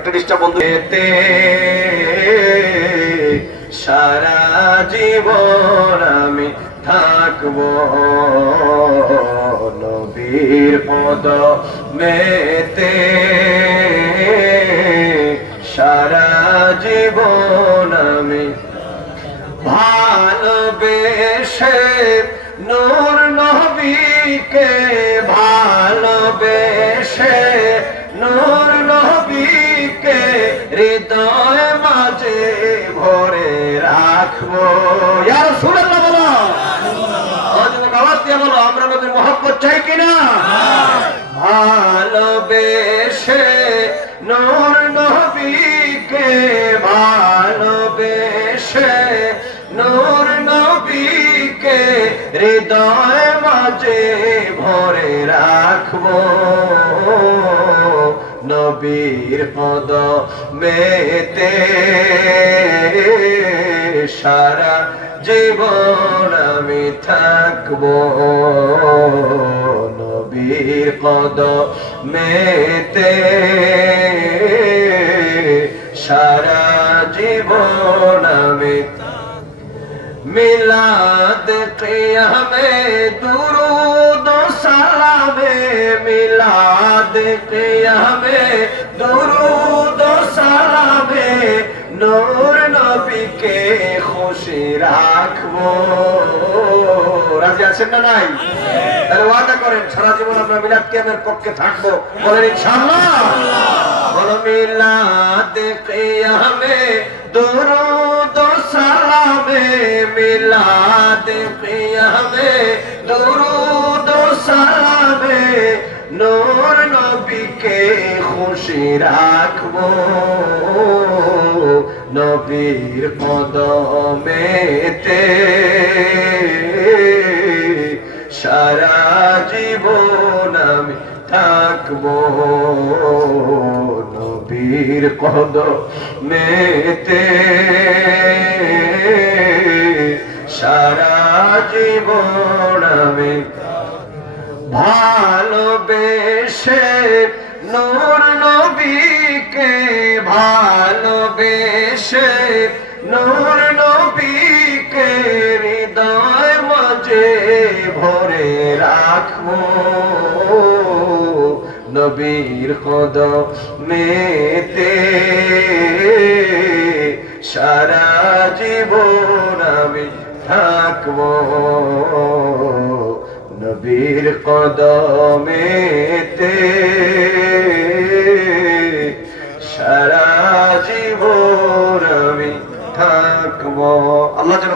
একটা ডিস্টার্ব বন্ধু এতে সারা জীবন আমি থাকবো নবীর কদমেতে সারা জীবন আমি ভালোবেসে নূর নবীকে ভালোবেসে নূর নবীকে হৃদয় মাঝে ভরে রাখবো। ইয়া রাসূলুল্লাহ বলো, আওয়াজ দিয়ে বলো, আমরা নবীর মহব্বত চাই কিনা? ভালোবেসে নূর নবীকে ভালোবেসে নূর নবীকে হৃদয় মাঝে ভরে রাখবো নবীর কদমেতে সারা জীবন আমি থাকবো নবীর কদমেতে সারা জীবন আমি মিলাদ কিয়ামে দুরুদ সালামে মিলাদ কিয়ামে দুরুদ সালামে নূর নবীকে খুশি রাখবো। রাজি আছেন না নাই? তাহলে ওয়াদা করেন সারা জীবন আমরা মিলাদ কিয়ামের পক্ষে থাকবো, বলেন ইনশাআল্লাহ। বলো মিলাদ কিয়ামে দুরুদ সালামে মিলাদ কিয়ামে দুরুদ সালামে নূর নবীকে খুশি রাখবো নবীর কদমেতে সারা জীবন আমি থাকবো নবীর কদমেতে সারা জীবন আমি ভালোবেসে নূর নবীকে ভালোবেসে নূর নবীকে হৃদয় মাঝে ভরে রাখবো নবীর কদমেতে সারা জীবন আমি থাকবো নবীর কদমেতে সারা জীবন আমি থাকবো। আল্লাহ যেন